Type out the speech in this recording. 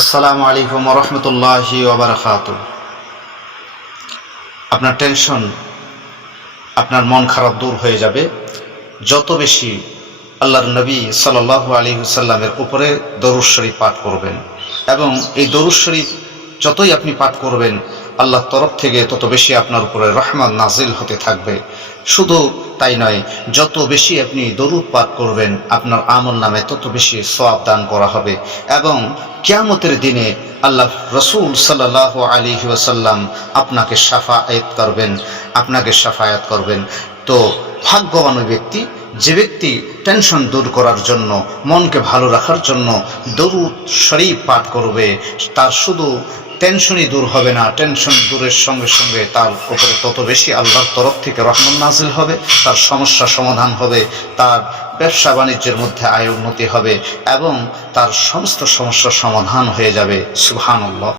আসসালামু আলাইকুম রহমতুল্লাহি ওবরাকাত আপনার টেনশন আপনার মন খারাপ দূর হয়ে যাবে। যত বেশি আল্লাহর নবী সাল্লাল্লাহু আলী সাল্লামের উপরে দরুদ শরীফ পাঠ করবেন, এবং এই দরুদ শরীফ যতই আপনি পাঠ করবেন আল্লাহর তরফ থেকে তত বেশি আপনার উপরে রহমান নাজিল হতে থাকবে। শুধু তাই নয়, যত বেশি আপনি দরুদ পাঠ করবেন, আপনার আমল নামে তত বেশি সওয়াব দান করা হবে এবং কিয়ামতের দিনে আল্লাহ রসুল সাল্লাহ আলী ওয়াসাল্লাম আপনাকে সাফায়াত করবেন, আপনাকে সাফায়াত করবেন। তো ভাগ্যবান ব্যক্তি যে ব্যক্তি টেনশন দূর করার জন্য, মনকে ভালো রাখার জন্য দরুদ শরীফ পাঠ করবে, তার শুধু টেনশনই দূর হবে না টেনশন দূরের সঙ্গে সঙ্গে তার উপরে তত বেশি আল্লাহর তরফ থেকে রহমান নাজিল হবে, তার সমস্যা সমাধান হবে, তার ব্যবসা বাণিজ্যের মধ্যে আয় উন্নতি হবে এবং তার সমস্ত সমস্যার সমাধান হয়ে যাবে। সুবহানাল্লাহ।